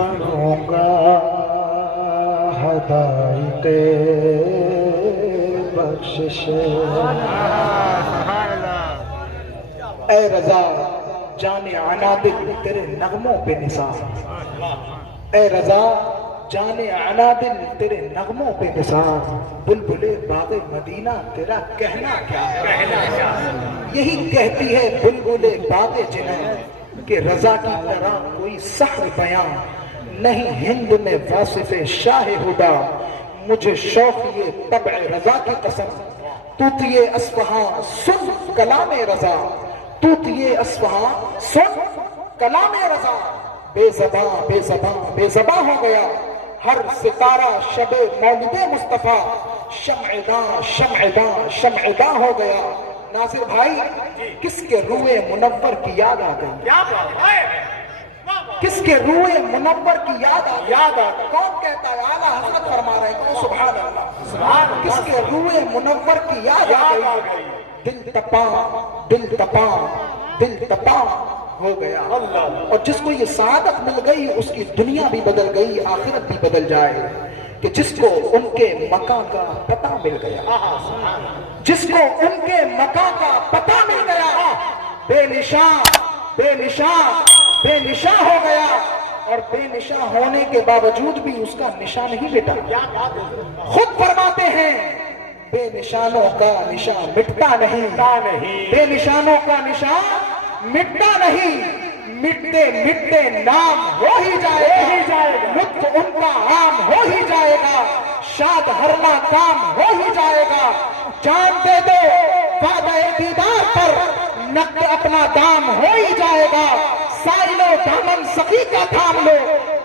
پڑھوں گا ہدایت بخشش. اے رضا جان عنادل تیرے نغموں پہ نثار. اے رضا جان عنادل تیرے نغموں پہ نثار. بلبلے باغ مدینہ تیرا کہنا کیا ہے؟ یہی کہتی ہے بلبلے باغ جنان کہ رضا کی طرح کوئی سحر بیان نہیں ہند میں واصف شاہ ہدا. مجھے شوق یہ طبع رضا کی قسم توتیے اصفہاں سن کلام رضا. توتیے اصفہاں سن کلام رضا. بے زباں بے زباں بے زباں ہو گیا ہر ستارہ شب مولد مصطفیٰ. شمعداں شمعداں شمعداں ہو گیا. ناصر بھائی کس کے روئے منور کی یاد آ گئی؟ کس کے روئے منور کی یاد آ گئی؟ کون کہتا ہے؟ اعلیٰ حضرت فرما رہے ہیں. سبحان اللہ. کس کے روئے منور کی یاد آ گئی؟ دل تپاں دل تپاں دل تپاں ہو گیا. اور جس کو یہ سعادت مل گئی اس کی دنیا بھی بدل گئی آخرت بھی بدل جائے. کہ جس کو ان کے مکان کا پتہ مل گیا, جس کو ان کے مکان کا پتہ مل گیا, بے نشان بے نشان بے نشان ہو گیا. اور بے نشان ہونے کے باوجود بھی اس کا نشان نہیں مٹا. خود فرماتے ہیں بے نشانوں کا نشان مٹتا نہیں, بے نشانوں کا نشان مٹتا نہیں. مٹتے مٹتے نام ہو ہی جائے گا, لطف ان کا عام ہو ہی جائے گا, شاد ہرنا کام ہو ہی جائے گا. جان دے دو وعدہ دیدار پر, نقد اپنا دام ہو ہی جائے گا. سائل و دامن سخی کا تھام لو,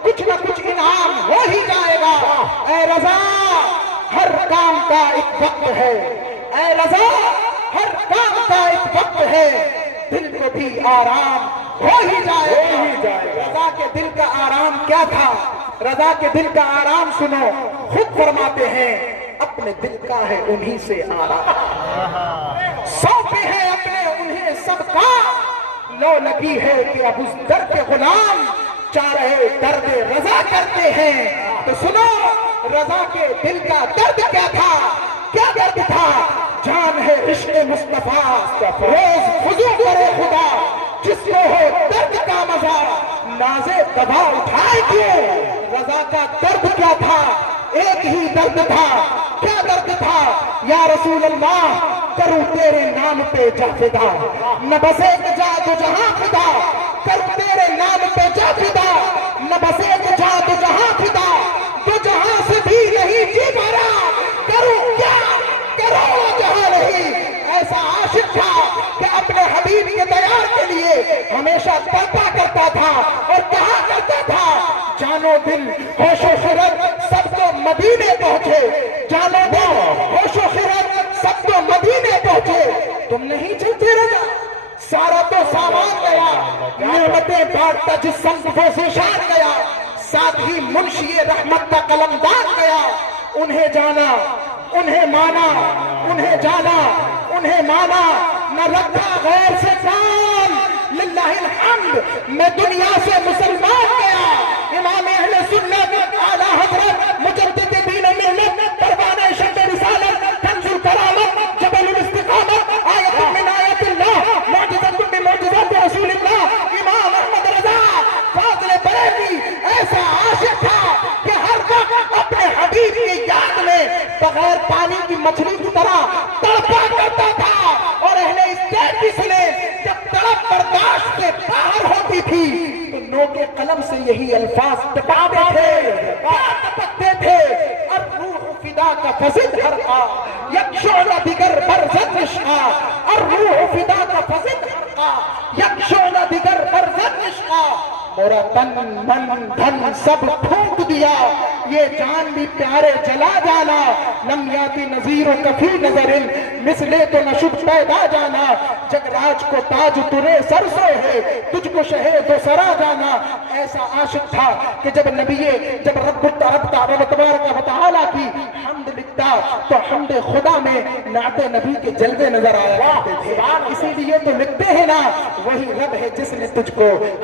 کچھ نہ کچھ انعام ہو ہی جائے گا. اے رضا ہر کام کا ایک وقت ہے, اے رضا ہر کام کا ایک وقت ہے. دل کو بھی آرام ہو ہی جائے گا. رضا کے دل کا آرام کیا تھا؟ رضا کے دل کا آرام سنو. خود فرماتے ہیں اپنے دل کا ہے انہی سے آرام, سونپے ہیں اپنے انہیں سب کا. لو لگی ہے کہ اب اس در کے غلام چارے درد رضا کرتے ہیں. تو سنو رضا کے دل کا درد کیا تھا؟ کیا درد تھا؟ جان ہے عشق مصطفیٰ, روز خضوع کرے خدا. جس کو ہو درد کا مزہ نازے دبا اٹھائے کیوں. رضا کا درد کیا تھا؟ ایک ہی درد تھا. کیا درد تھا؟ یا رسول اللہ کروں تیرے نام پہ جا فدا, نہ بس ایک جا تو جہاں فدا. کروں تیرے نام پہ جا فدا, نہ بس ایک جا تو جہاں فدا. تو جہاں سے بھی نہیں جی بھرا, کروں کیا کروں جہاں نہیں. ایسا عاشق تھا کہ اپنے حبیب کے دیار کے لیے ہمیشہ تڑپا کرتا تھا اور کہا کرتا تھا جانو دل ہوش و خرد سب کو مدینے پہنچے. جانو دل ہوش و خرد سب کو مدینے پہنچے. تم نہیں چلتے رہا, سارا تو سامان گیا, نعمتیں بانٹتا جس سمت وہ زیشان گیا. ساتھ ہی منشی رحمت کا قلمدان گیا. انہیں جانا انہیں مانا, انہیں جانا انہیں مانا, نہ رکھا غیر سے کام. للہ الحمد میں دنیا سے مسلمان گیا. امام اہل سنت اعلیٰ حضرت مجدد دین ملت, پروانہ شمع رسالت, کنز الکرامت, جبل الاستقامت, آیت من آیت اللہ, معجزۃ من معجزات رسول اللہ, امام احمد رضا فاضل بریلوی ایسا عاشق تھا کہ ہر وقت اپنے حبیب کی یاد میں بغیر پانی کی مچھلی کی طرح تڑپا کرتا تھا. اور اہل اسٹیٹ بھی سنے جب تڑپ برداشت سے باہر ہوتی تھی تو نو کے قلم سے یہی الفاظ ٹپکتے تھے. الروح فدا کا فزد حرقا یکشعل دیگر برزد عشقا. الروح فدا کا فزد حرقا یکشعل دیگر برزد عشقا. میرا تن من دھن سب پھونک دیا, یہ جان بھی پیارے جلا جانا. لم یاتی نظیر کفی نظر مثلے تو نشد پیدا جانا. جگ راج کو تاج ترے سر سے ہے, تجھ کو شہد و سرا جانا. ایسا عاشق تھا کہ جب رب تبارک و تعالیٰ کی حمد لکھتا تو حمد خدا میں نعت نبی کے جلوے نظر آیا کرتے تھے. اسی لیے تو لکھتے ہیں نا وہی رب ہے جس نے تجھ کو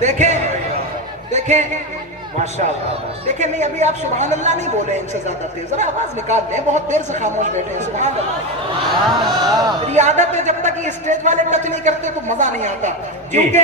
دیکھیں ماشاءاللہ، دیکھیں نہیں ابھی آپ سبحان اللہ نہیں بولے ان سے زیادہ تیز، ذرا آواز نکال لیں، بہت دیر سے خاموش بیٹھے ہیں. سبحان اللہ. میری عادت ہے جب تک یہ اسٹیج والے ٹچ نہیں کرتے تو مزہ نہیں آتا، کیونکہ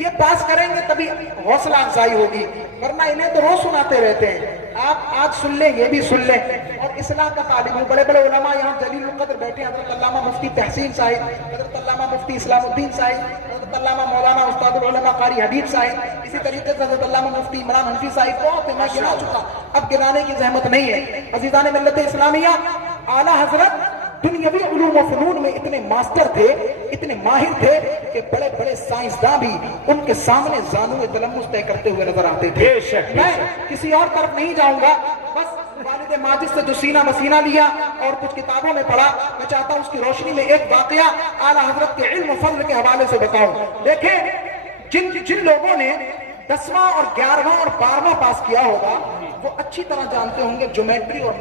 یہ پاس کریں گے تبھی حوصلہ افزائی ہوگی، ورنہ انہیں تو روز سناتے رہتے ہیں. آپ آج سن لیں، یہ بھی سن لیں. اور اصلاح کا طالب ہوں، بڑے بڑے علماء یہاں جلیل القدر بیٹھے ہیں، حضرت علامہ مفتی تحسین صاحب، حضرت علامہ مفتی اسلام الدین صاحب، حضرت علامہ مولانا استاد العلماء قاری حبیب صاحب، اسی طریقے سے حضرت علامہ مفتی عمران حنفی صاحب. بہت میں گنا چکا، اب گرانے کی زحمت نہیں ہے. عزیزان ملت اسلامیہ، اعلیٰ حضرت دنیاوی علوم و فنون میں اتنے ماسٹر تھے، اتنے ماہر تھے کہ بڑے بڑے سائنسداں بھی ان کے سامنے زانو تلمس طے کرتے ہوئے نظر آتے تھے. میں کسی اور طرف نہیں جاؤں گا، بس والد ماجد سے جو سینہ مسینہ لیا اور کچھ کتابوں میں پڑھا، میں چاہتا ہوں اس کی روشنی میں ایک واقعہ اعلیٰ حضرت کے علم و فضل کے حوالے سے بتاؤں. دیکھیں جن لوگوں نے 10واں اور 11واں اور 12واں پاس کیا ہوگا وہ اچھی طرح جانتے ہوں گے جیومیٹری اور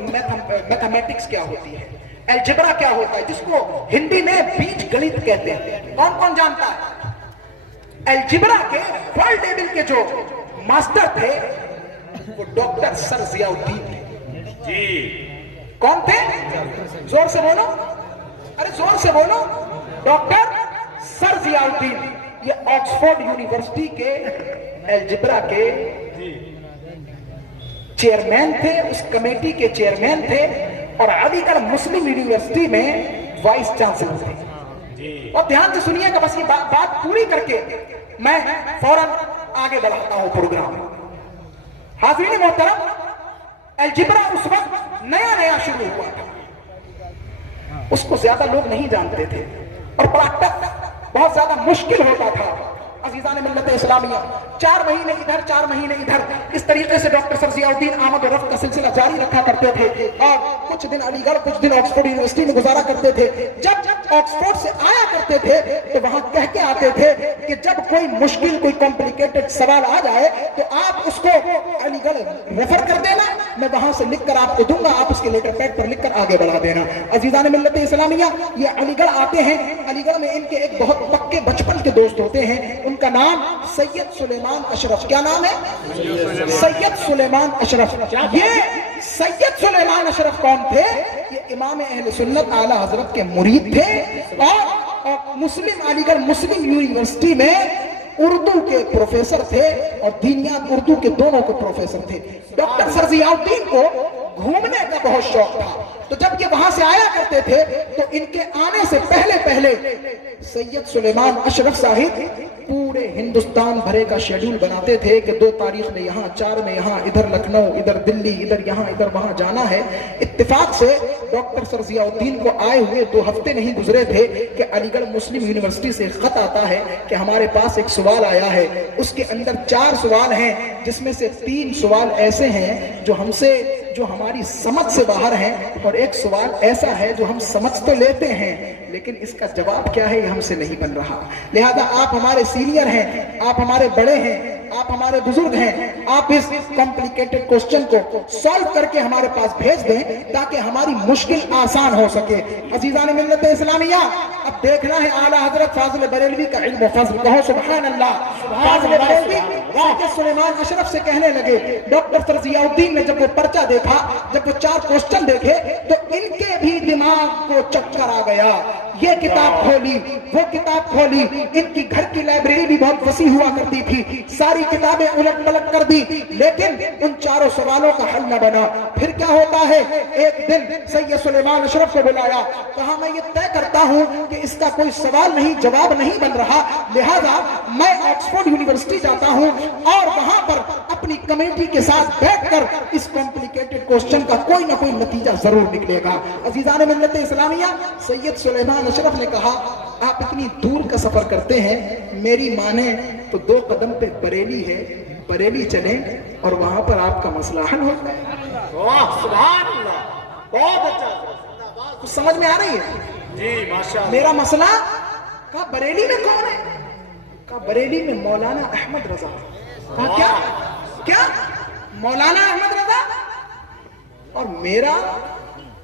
میتھمیٹکس کیا ہوتی ہے، الجبرا کیا ہوتا ہے، جس کو ہندی میں بیج گنت کہتے ہیں. کون جانتا ہے؟ الجبرا کے ورلڈ لیول کے جو ماسٹر تھے وہ ڈاکٹر سر ضیاء الدین تھے. کون تھے؟ زور سے بولو، ارے زور سے بولو. ڈاکٹر سر ضیاء الدین، یہ آکسفورڈ یونیورسٹی کے الجبرا کے چیئرمین تھے، اس کمیٹی کے چیئرمین تھے، اور علی گڑھ مسلم یونیورسٹی میں وائس چانسلر تھے. اور دھیان سے سنیے گا، بس یہ بات پوری کر کے میں فوراً آگے بڑھاتا ہوں پروگرام. حاضرین محترم، الجبرا اس وقت نیا شروع ہوا تھا، اس کو زیادہ لوگ نہیں جانتے تھے اور بڑا ٹف، بہت زیادہ مشکل ہوتا تھا. عزیزان ملت اسلامیہ، 4 مہینے ادھر 4 مہینے ادھر، اس طریقے سے ڈاکٹر سر ضیاء الدین آمد و رفت کا سلسلہ جاری رکھا کرتے تھے، اور کچھ دن علی گڑھ کچھ دن آکسفورڈ یونیورسٹی میں گزارا کرتے تھے. جب آکسفورڈ سے آیا کرتے تھے تو وہاں کہہ کے آتے تھے کہ جب کوئی مشکل کوئی کمپلیکیٹڈ سوال آ جائے تو آپ اس کو علی گڑھ ریفر کر دینا، میں وہاں سے لکھ کر آپ کو دوں گا، آپ اس کے لیٹر پیڈ پر لکھ کر آگے بڑھا دینا. عزیزان ملت اسلامیہ، یہ علی گڑھ آتے ہیں. علی گڑھ میں ان کے ایک بہت پکے بچپن کے دوست ہوتے ہیں، ان کا نام سید سلیمان اشرف. کیا نام ہے؟ سید سلیمان اشرف. یہ سید سلیمان اشرف کون تھے؟ یہ امام اہل سنت اعلیٰ حضرت کے مرید تھے، اور مسلم علی گڑھ مسلم یونیورسٹی میں اردو کے پروفیسر تھے اور دینیات اردو کے دونوں کے پروفیسر تھے. ڈاکٹر سر ضیاء الدین کو گھومنے کا بہت شوق تھا، تو جب یہ وہاں سے آیا کرتے تھے تو ان کے آنے سے پہلے سید سلیمان اشرف صاحب پورے ہندوستان بھرے کا شیڈول بناتے تھے کہ 2 تاریخ میں یہاں، 4 میں یہاں، ادھر لکھنؤ، ادھر دلی، ادھر یہاں، ادھر وہاں جانا ہے. اتفاق سے ڈاکٹر سر ضیاء الدین کو آئے ہوئے 2 ہفتے نہیں گزرے تھے کہ علی گڑھ مسلم یونیورسٹی سے خط آتا ہے کہ ہمارے پاس ایک سوال آیا ہے. اس کے اندر 4 سوال ہیں، جس میں سے 3 سوال ایسے ہیں جو ہماری سمجھ سے باہر ہیں، اور ایک سوال ایسا ہے جو ہم سمجھ تو لیتے ہیں لیکن اس کا جواب کیا ہے یہ ہم سے نہیں بن رہا. لہذا آپ ہمارے سینئر ہیں، آپ ہمارے بڑے ہیں، آپ ہمارے بزرگ ہیں، آپ اس کمپلیکیٹڈ کوسچن کو سالو کر کے ہمارے پاس بھیج دیں تاکہ ہماری مشکل آسان ہو سکے. عزیزان ملت اسلامیہ، اب دیکھنا ہے اعلیٰ حضرت فاضل بریلوی کا علم و فضل. کہو سبحان اللہ. فاضل بریلوی سید سلیمان اشرف سے کہنے لگے، ڈاکٹر سر ضیاء الدین نے جب وہ پرچہ دیکھا، جب وہ 4 کوسچن دیکھے تو ان کے بھی دماغ کو چکر آ گیا. یہ کتاب کھولی، وہ کتاب کھولی، ان کی گھر کی لائبریری بھی بہت وسیع ہوا کرتی تھی، ساری کتابیں الٹ پلٹ کر دی، لیکن ان 4 سوالوں کا حل نہ بنا. پھر کیا ہوتا ہے، ایک دن سید سلیمان اشرف کو بلایا، کہا میں یہ طے کرتا ہوں کہ اس کا کوئی سوال نہیں، جواب نہیں بن رہا، لہذا میں آکسفورڈ یونیورسٹی جاتا ہوں اور وہاں پر اپنی کمیٹی کے ساتھ بیٹھ کر اس کمپلیکیٹڈ کوسچن کا کوئی نہ کوئی نتیجہ ضرور نکلے گا. عزیزان ملت اسلامیہ، سید سلیمان اشرف نے کہا آپ اتنی دور کا سفر کرتے ہیں، میری مانیں تو 2 قدم پہ بریلی ہے، بریلی چلیں اور وہاں پر آپ کا مسئلہ حل ہو جائے. سبحان اللہ، بہت اچھا. کچھ سمجھ میں آ رہی ہے؟ جی ماشاءاللہ. میرا مسئلہ کہا بریلی میں کون ہے؟ کہا بریلی میں مولانا احمد رضا. کہا کیا مولانا احمد رضا؟ اور میرا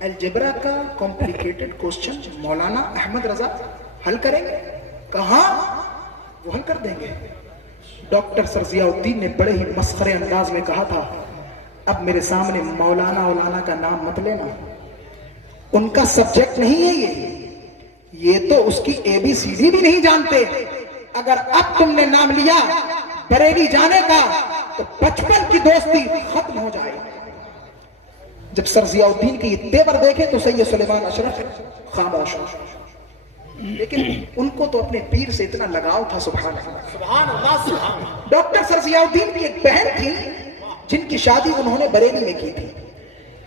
الجبرا کا کمپلیکیٹڈ کوسچن مولانا احمد رضا حل کریں گے؟ کہاں وہ حل کر دیں گے. ڈاکٹر سر ضیاء الدین نے بڑے ہی مسخرے انداز میں کہا تھا، اب میرے سامنے مولانا کا نام مت لینا، ان کا سبجیکٹ نہیں ہے یہ تو اس کی ABCD بھی نہیں جانتے، اگر اب تم نے نام لیا بریلی جانے کا تو بچپن کی دوستی ختم ہو جائے۔ جب سر ضیاء الدین کے یہ تیور دیکھے تو سید سلیمان اشرف خاموش ہو، لیکن ان کو تو اپنے پیر سے اتنا لگاؤ تھا، سبحان اللہ۔ ڈاکٹر سر ضیاء الدین کی ایک بہن تھی جن کی شادی انہوں نے بریلی میں کی تھی،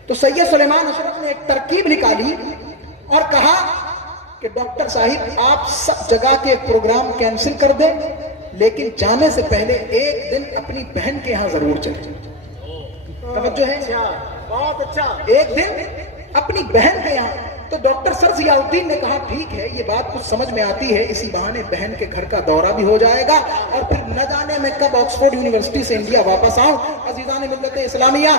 تو سید سلیمان اشرف نے ایک ترکیب نکالی اور کہا کہ ڈاکٹر صاحب آپ سب جگہ کے پروگرام کینسل کر دیں، لیکن جانے سے پہلے ایک دن اپنی بہن کے یہاں ضرور چلیں۔ توجہ ہے؟ بہت اچھا، ایک دن اپنی بہن کے یہاں۔ تو ڈاکٹر سر ضیاء الدین نے کہا ٹھیک ہے، یہ بات کچھ سمجھ میں آتی ہے، اسی بہانے بہن کے گھر کا دورہ بھی ہو جائے گا، اور پھر نہ جانے میں کب آکسفورڈ یونیورسٹی سے انڈیا واپس آؤں۔ عزیزان ملت اسلامیہ،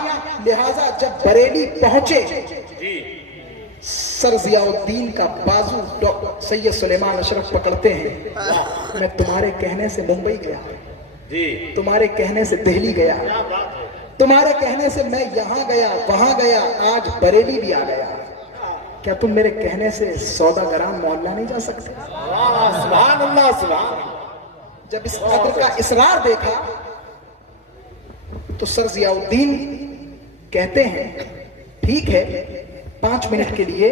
لہٰذا جب بریلی پہنچے سر ضیاء الدین کا بازو سید سلیمان اشرف پکڑتے ہیں، میں تمہارے کہنے سے ممبئی گیا، تمہارے کہنے سے دہلی گیا، تمہارے کہنے سے میں یہاں گیا وہاں گیا، آج بریلی بھی آ گیا، کیا تم میرے کہنے سے سودا گرام محلہ نہیں جا سکتے؟ سبحان اللہ، سبحان۔ جب اس قدر کا اصرار دیکھا تو سر ضیاء الدین کہتے ہیں ٹھیک ہے 5 منٹ کے لیے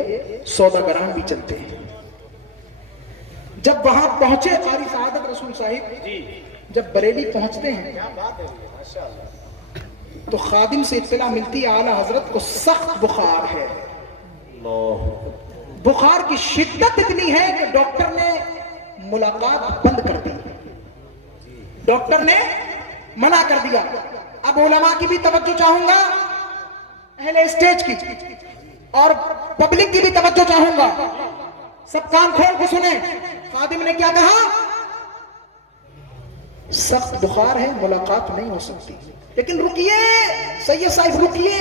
سودا گرام بھی چلتے ہیں۔ جب وہاں پہنچے قاری سعادت رسول صاحب جب بریلی پہنچتے ہیں تو خادم سے اطلاع ملتی ہے اعلیٰ حضرت کو سخت بخار ہے، بخار کی شدت اتنی ہے کہ ڈاکٹر نے ملاقات بند کر دی، ڈاکٹر نے منع کر دیا۔ اب علماء کی بھی توجہ چاہوں گا، اہل اسٹیج کی اور پبلک کی بھی توجہ چاہوں گا، سب کان کھول کے سنیں۔ خادم نے کیا کہا؟ سخت بخار ہے، ملاقات نہیں ہو سکتی، لیکن رکیے سید صاحب رکیے،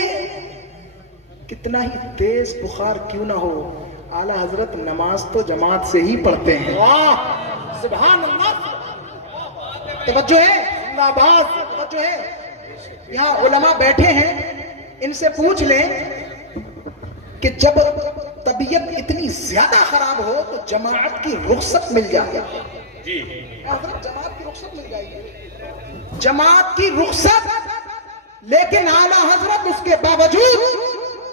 کتنا ہی تیز بخار کیوں نہ ہو، اعلیٰ حضرت نماز تو جماعت سے ہی پڑھتے ہیں۔ سبحان اللہ، توجہ ہے، توجہ ہے۔ یہاں علماء بیٹھے ہیں، ان سے پوچھ لیں کہ جب طبیعت اتنی زیادہ خراب ہو تو جماعت کی رخصت مل جائے، حضرت جماعت کی رخصت مل جائے گی، جماعت کی رخصت، لیکن اعلیٰ حضرت اس کے باوجود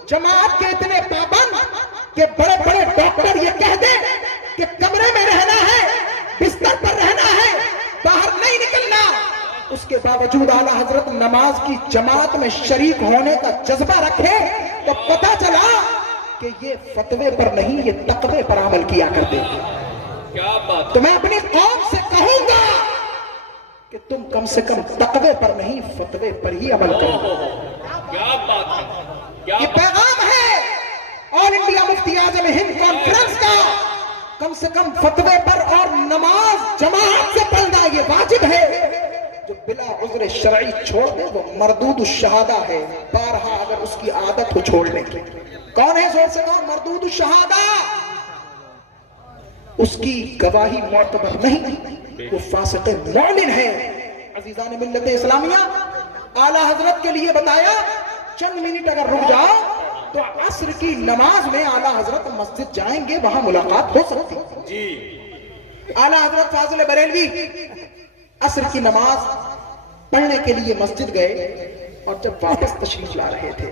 جماعت کے اتنے پابند کہ بڑے بڑے ڈاکٹر یہ کہہ دیں کہ کمرے میں رہنا ہے، بستر پر رہنا ہے، باہر نہیں نکلنا، اس کے باوجود اعلیٰ حضرت نماز کی جماعت میں شریک ہونے کا جذبہ رکھے، تو پتہ چلا کہ یہ فتوے پر نہیں، یہ تقوی پر عمل کیا کرتے ہیں۔ تو میں اپنی قوم سے کہوں گا کہ تم کم سے کم تقوی پر نہیں، فتوے پر ہی عمل کرو۔ یہ پیغام ہے آل انڈیا مفتی اعظم ہند کانفرنس کا، کم سے کم فتوے پر اور نماز جماعت سے پڑھنا یہ واجب ہے، جو بلا عذر شرعی چھوڑ دے وہ مردود الشہادہ ہے، بارہا اگر اس کی عادت ہو چھوڑنے کی۔ کون ہے زور سے کون؟ مردود الشہادہ، اس کی گواہی معتبر نہیں، وہ فاسق معلن ہے۔ عزیزان ملت اسلامیہ، اعلیٰ حضرت کے لیے بتایا چند منٹ اگر رک جاؤ تو عصر کی نماز میں اعلیٰ حضرت مسجد جائیں گے، وہاں ملاقات ہو سکتی ہے۔ اعلیٰ حضرت فاضل بریلوی عصر کی نماز پڑھنے کے لیے مسجد گئے، اور جب واپس تشریف لا رہے تھے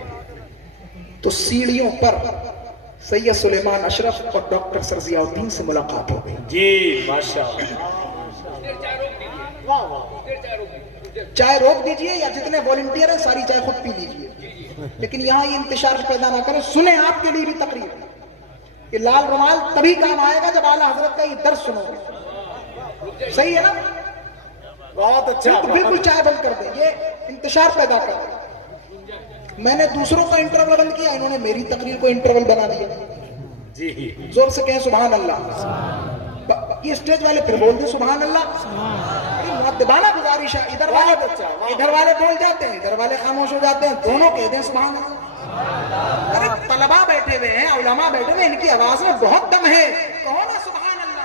تو سیڑھیوں پر سید سلیمان اشرف اور ڈاکٹر سر ضیاء الدین سے ملاقات ہو گئی۔ جی ماشاءاللہ، چائے روک دیجئے یا جتنے والنٹیئر ہیں ساری چائے خود پی لیجئے، لیکن یہاں یہ انتشار پیدا نہ کریں، سنیں آپ کے لیے بھی تقریر۔ یہ لال رومال تبھی کام آئے گا جب اعلیٰ حضرت کا یہ درس سنو گے، صحیح ہے نا؟ بہت اچھا، بالکل چائے بند کر دیں، یہ انتشار پیدا کر دیں۔ میں نے دوسروں کا انٹرول بند کیا، انہوں نے میری تقریر کو انٹرول بنا دیا۔ جی زور سے کہیں سبحان اللہ۔ یہ اسٹیج والے پھر بول دیں سبحان اللہ۔ مؤدبانہ گزارش ہے، ادھر والے بول جاتے ہیں، ادھر والے خاموش ہو جاتے ہیں، دونوں کہہ دیں سبحان اللہ۔ ارے طلباء بیٹھے ہوئے ہیں، علماء بیٹھے ہوئے ہیں، ان کی آواز میں بہت دم ہے، کہو نا سبحان اللہ،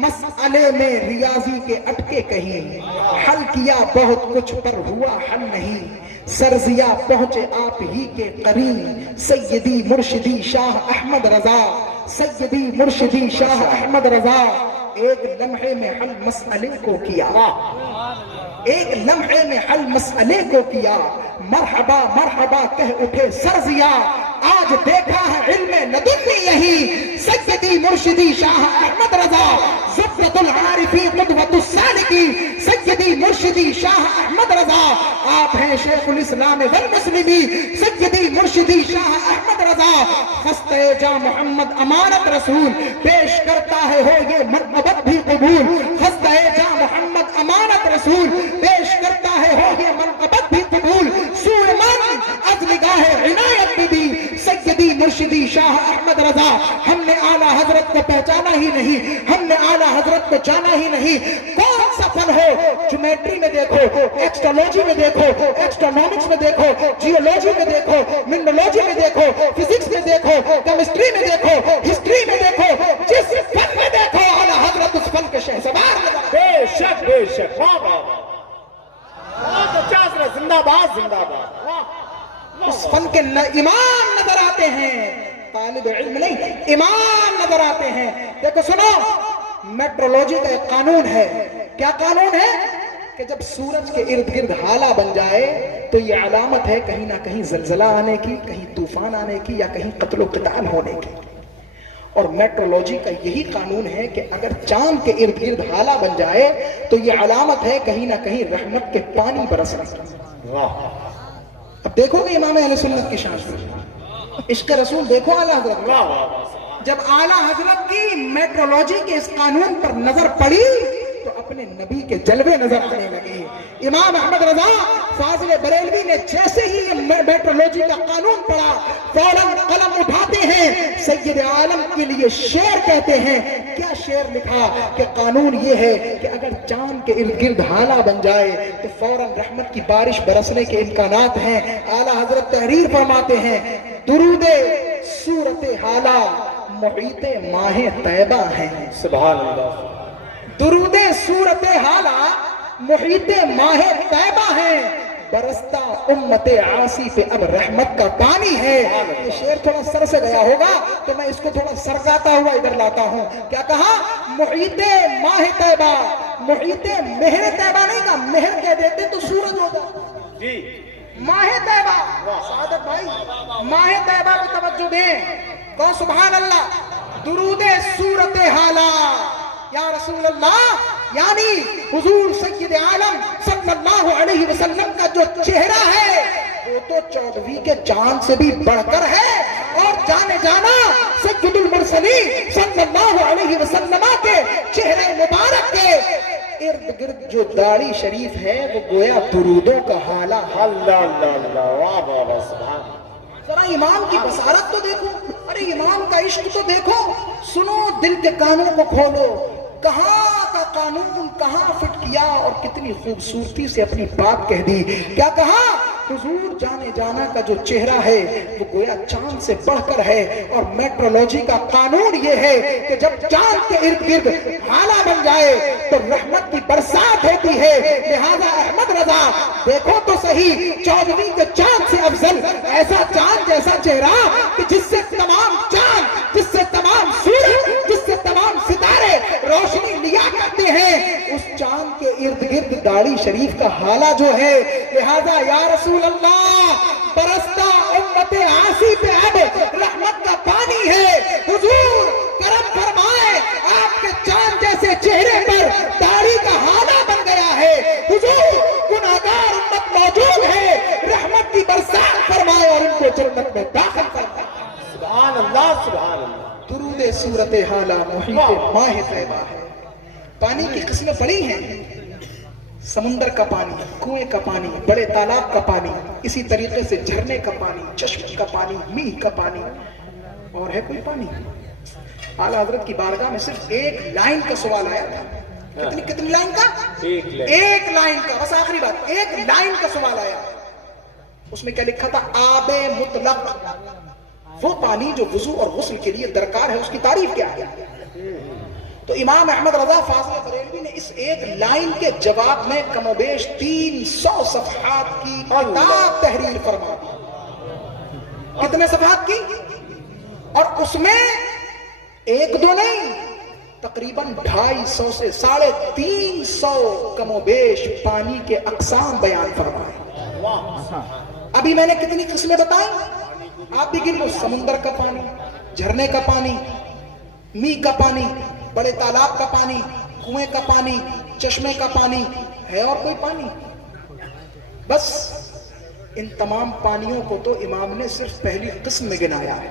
مسئلے میں ریاضی کے اٹکے کہیں، حل کیا بہت کچھ پر ہوا حل نہیں، سرزیا پہنچے آپ ہی کے قریب، سیدی مرشدی شاہ احمد رضا، سیدی مرشدی شاہ احمد رضا، ایک لمحے میں حل مسئلے کو کیا، ایک لمحے میں حل مسئلے کو کیا، مرحبا مرحبا کہہ اٹھے سرزیا، آج دیکھا ہے علم لدنی یہی، سیدی مرشدی شاہ احمد رضا، زبدۃ العارفی قدوۃ السالکی، سیدی مرشدی شاہ احمد رضا، آپ ہیں شیخ الاسلام والمسلمین، سیدی مرشدی شاہ احمد رضا، خستہ جا محمد امانت رسول، پیش کرتا ہے ہو یہ منقبت بھی قبول، خستہ جا محمد امانت رسول، پیش کرتا ہے ہو یہ منقبت بھی قبول، سوئے من از نگاہ عنایت بھی، سیدی مرشدی شاہ احمد رضا، ہم نے اعلیٰ حضرت کو پہچانا ہی نہیں، ہم نے اعلیٰ حضرت کو جانا ہی نہیں، کون سا فن ہو، جیومیٹری میں دیکھو، ایکسٹرولوجی میں دیکھو، ایکسٹرونومکس میں دیکھو، جیولوجی میں دیکھو، منرالوجی میں دیکھو، فزکس میں دیکھو، کیمسٹری میں دیکھو، ہسٹری میں دیکھو، جس فن میں دیکھو اعلیٰ حضرت اس فن کے شہسوار ہیں۔ بے شک بے شک، واہ واہ واہ، بہت اچھا اثر ہے، زندہ باد زندہ باد، واہ، اس فن کے امام نظر آتے ہیں، طالب علم نہیں، امام نظر آتے ہیں۔ دیکھو سنو، میٹرولوجی کا ایک قانون ہے، کیا قانون ہے؟ کہ جب سورج کے ارد گرد ہالہ بن جائے تو یہ علامت ہے کہیں نہ کہیں زلزلہ آنے کی، کہیں طوفان آنے کی، یا کہیں قتل و قتال ہونے کی۔ اور میٹرولوجی کا یہی قانون ہے کہ اگر چاند کے ارد گرد ہالہ بن جائے تو یہ علامت ہے کہیں نہ کہیں رحمت کے پانی برسنے کی۔ اب دیکھو گے امام اہل سنت کی شان، عشق رسول دیکھو اعلیٰ حضرت، واہ واہ واہ، جب اعلیٰ حضرت کی میٹرولوجی کے اس قانون پر نظر پڑی تو اپنے نبی کے جلوے نظر آنے لگے۔ امام احمد رضا فاضل بریلوی نے جیسے ہی میٹرولوجی کا قانون پڑھا فوراً قلم اٹھاتے ہیں، سید عالم کے لیے شعر کہتے ہیں۔ کیا شعر لکھا کہ قانون یہ ہے کہ اگر چاند کے ارد گرد ہالہ بن جائے تو فوراً رحمت کی بارش برسنے کے امکانات ہیں۔ اعلیٰ حضرت تحریر فرماتے ہیں، درود صورت حالہ محیط ماہ طیبہ ہیں، سبحان اللہ، درود صورت حالہ محیط ماہ طیبہ ہیں، برستا امت عاصی پہ اب رحمت کا پانی ہے۔ یہ شعر تھوڑا سر سے گیا ہوگا تو میں اس کو تھوڑا سرکاتا ہوا ادھر لاتا ہوں۔ کیا کہا؟ محیط ماہ طیبہ، محیط مہر طیبہ نہیں کہا، مہر کہہ دیتے تو سورج ہوگا، جی ماہ طیبہ۔ سعادت بھائی ماہ طیبہ پہ توجہ دیں، کہو سبحان اللہ، درود صورت حالہ یا رسول اللہ، یعنی حضور سید عالم صلی اللہ علیہ وسلم کا جو چہرہ ہے وہ تو 14ویں کے چاند سے بھی بڑھ کر ہے، اور جانے جانا سید المرسلین صلی اللہ علیہ وسلم کے چہرے مبارک کے ارد گرد جو داڑھی شریف ہے وہ گویا درودوں کا حالہ۔ اللہ اللہ اللہ، واہ واہ واہ، سبحان اللہ۔ ذرا امام کی بصارت تو دیکھو، ارے امام کا عشق تو دیکھو، سنو دل کے کانوں کو کھولو، کہاں کا قانون کہاں فٹ کیا اور کتنی خوبصورتی سے اپنی بات کہہ دی۔ کیا کہا؟ حضور جانے جانا کا جو چہرہ ہے وہ گویا چاند سے بڑھ کر ہے، اور میٹرولوجی کا قانون یہ ہے کہ جب چاند کے ارد گرد ہالہ بن جائے تو رحمت کی برسات ہوتی ہے۔ لہذا احمد رضا دیکھو تو صحیح، 14ویں کے چاند سے افضل ایسا چاند جیسا چہرہ کہ جس سے تمام چاند، جس سے تمام سورج، جس سے تمام ستارے روشنی لیا کرتے ہیں، اس چاند کے ارد گرد داڑھی شریف کا حالہ جو ہے۔ لہذا یا رسول اللہ، برستا امت عاصی پہ اب رحمت کا پانی ہے، حضور کرم فرمائے، آپ کے چاند جیسے چہرے پر داڑھی کا حالہ بن گیا ہے، حضور گناہگار امت موجود ہے، رحمت کی برسات فرمائے اور ان کو جنت میں داخل کرتا ہے۔ سبحان اللہ سبحان اللہ۔ درود صورت حالہ محیط ماہ طیبہ ہے۔ پانی کی قسمیں بڑی ہیں، سمندر کا پانی، کنویں کا پانی، بڑے تالاب کا پانی، اسی طریقے سے جھرنے کا پانی، چشمے کا پانی، میہ کا پانی، اور ہے کوئی پانی؟ اعلیٰ حضرت کی بارگاہ میں صرف ایک لائن کا سوال آیا تھا۔ کتنی لائن کا؟ ایک لائن کا، بس آخری بات، ایک لائن کا سوال آیا۔ اس میں کیا لکھا تھا؟ آب مطلق، وہ پانی جو وضو اور غسل کے لیے درکار ہے، اس کی تعریف کیا ہے؟ تو امام احمد رضا فاضل بریلوی نے اس ایک لائن کے جواب میں کم و بیش 300 صفحات کی کتاب تحریر فرما دی. کتنے صفحات کی؟ اور اس میں ایک دو نہیں، تقریباً 250 سے 350 کم و بیش پانی کے اقسام بیان فرمائے. ابھی میں نے کتنی قسمیں بتائیں؟ آپ بھی گن لو. سمندر کا پانی، جھرنے کا پانی، میگھ کا پانی، بڑے تالاب کا پانی، کنویں کا پانی، چشمے کا پانی، ہے اور کوئی پانی؟ بس ان تمام پانیوں کو تو امام نے صرف پہلی قسم میں گنایا ہے.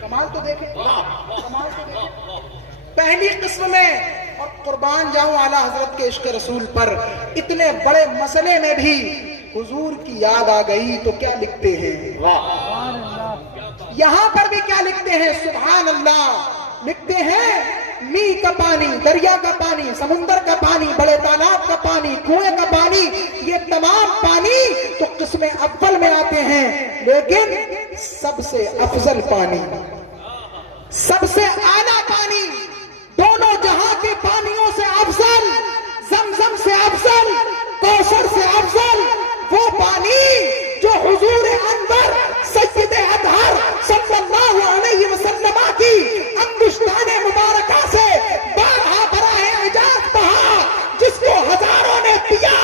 کمال تو دیکھیں، کمال تو دیکھیں. پہلی قسم میں، اور قربان جاؤں اعلیٰ حضرت کے عشق رسول پر، اتنے بڑے مسئلے میں بھی حضور کی یاد آ گئی تو کیا لکھتے ہیں؟ یہاں پر بھی کیا لکھتے ہیں؟ سبحان اللہ. لکھتے ہیں میگھ کا پانی، دریا کا پانی، سمندر کا پانی، بڑے تالاب کا پانی، کنویں کا پانی، یہ تمام پانی تو قسم اول میں آتے ہیں، لیکن سب سے افضل پانی، سب سے اعلیٰ پانی، دونوں جہاں کے پانیوں سے افضل، زمزم سے افضل، کوثر سے افضل، وہ پانی جو حضور انور سید اطہر صلی اللہ علیہ وسلم کی انگشتان مبارکہ سے بارہا براہ اعجاز بہا، جس کو ہزاروں نے پیا،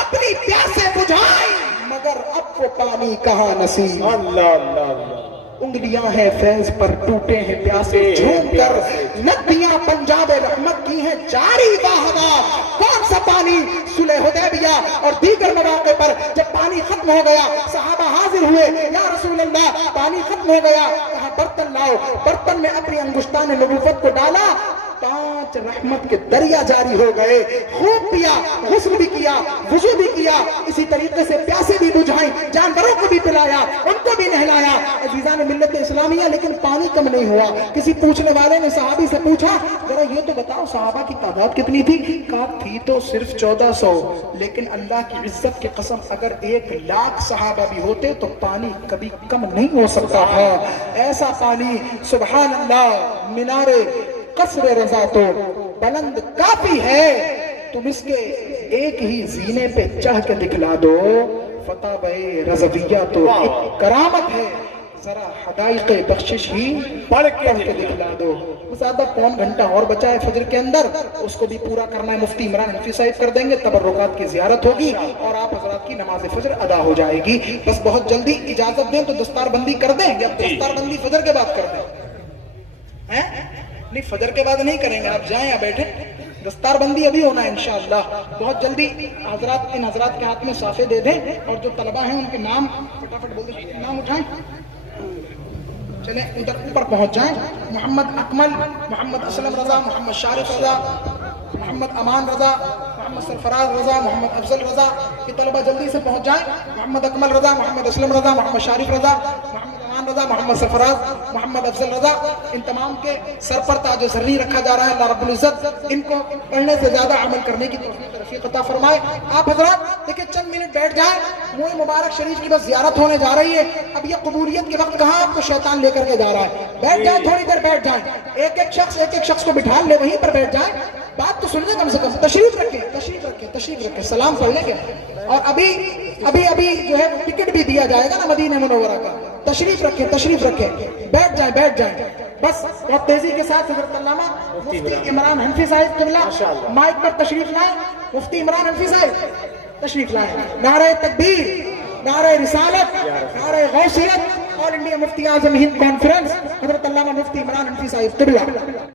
اپنی پیاسے بجھائی، مگر اب وہ پانی کہاں نصیب. اللہ اللہ اللہ. انگلیاں ہیں فیض پر، ٹوٹے ہیں پیاسے جھوم کر، ندیاں پنجاب رحمت کی ہیں جاری واہوا. کون سا پانی؟ صلح حدیبیہ اور دیگر مواقع پر جب پانی ختم ہو گیا، صحابہ حاضر ہوئے، یا رسول اللہ پانی ختم ہو گیا. کہا برتن لاؤ. برتن میں اپنی انگشتان نبوت کو ڈالا، 5 رحمت کے دریا جاری ہو گئے. خوب پیا، غسل بھی کیا، وضو بھی کیا، اسی طریقے سے پیاسے بھی بجھائیں، جانوروں کو بھی پلایا، ان کو بھی نہلایا. عزیزان ملت اسلامیہ، لیکن پانی کم نہیں ہوا. کسی پوچھنے والے نے صحابی سے پوچھا، ذرا یہ تو بتاؤ صحابہ کی تعداد کتنی تھی؟ کہا تھی تو صرف 1400، لیکن اللہ کی عزت کی قسم اگر 1,00,000 صحابہ بھی ہوتے تو پانی کبھی کم نہیں ہو سکتا تھا. ایسا پانی، سبحان اللہ. مینارے قصر رضا تو بلند کافی ہے، تم اس کے ایک ہی زینے پہ چڑھ کے دکھلا دو. فتح بے رضویہ تو ایک کرامت ہے، ذرا حدائق بخشش ہی پڑھ کے دکھلا دو. زیادہ پون گھنٹہ اور بچا ہے فجر کے اندر، اس کو بھی پورا کرنا ہے. مفتی عمران حنفی صاحب کر دیں گے، تبرکات کی زیارت ہوگی اور آپ حضرات کی نماز فجر ادا ہو جائے گی. بس بہت جلدی اجازت دیں تو دستار بندی کر دیں، یا دستار بندی فجر کے بعد کر دیں؟ نہیں، فجر کے بعد نہیں کریں گے، آپ جائیں یا بیٹھیں، دستار بندی ابھی ہونا ہے انشاءاللہ. بہت جلدی حضرات، ان حضرات کے ہاتھ میں صافے دے دیں، اور جو طلبہ ہیں ان کے نام فٹافٹ بول دیں، نام اٹھائیں، چلیں ادھر اوپر پہنچ جائیں. محمد اکمل، محمد اسلم رضا، محمد شارف رضا، محمد امان رضا، محمد سرفراز رضا، محمد افضل رضا، یہ طلبہ جلدی سے پہنچ جائیں. محمد اکمل رضا، محمد اسلم رضا، محمد شارف رضا، محمد امان رضا، محمد سرفراز، محمد افضل رضا، ان تمام کے سر پر تاج زرنی رکھا جا رہا ہے. اللہ رب العزت ان کو پڑھنے سے زیادہ عمل کرنے کی توفیق عطا فرمائے. آپ حضرات دیکھیں چند منٹ بیٹھ جائیں، منہ مبارک شریف کی بس زیارت ہونے جا رہی ہے. اب یہ قبولیت کے وقت کہاں آپ کو شیطان لے کر کے جا رہا ہے. بیٹھ جائیں، تھوڑی دیر بیٹھ جائیں، ایک ایک شخص کو بٹھا لے، وہیں پر بیٹھ جائیں، بات تو سن لیں کم سے کم. تشریف رکھیں، سلام پڑھ لیں گے. اور ابھی جو ہے ٹکٹ بھی دیا جائے گا نا مدینہ منورہ کا. تشریف رکھیں، بیٹھ جائیں. بس بہت تیزی کے ساتھ حضرت علامہ مفتی عمران حنفی صاحب قبلہ مائک پر تشریف لائیں. مفتی عمران حنفی صاحب تشریف لائیں. نعرہ تکبیر، نعرہ رسالت، نعرہ غوثیت. آل انڈیا مفتی اعظم ہند کانفرنس حضرت علامہ مفتی عمران حنفی صاحب قبلہ.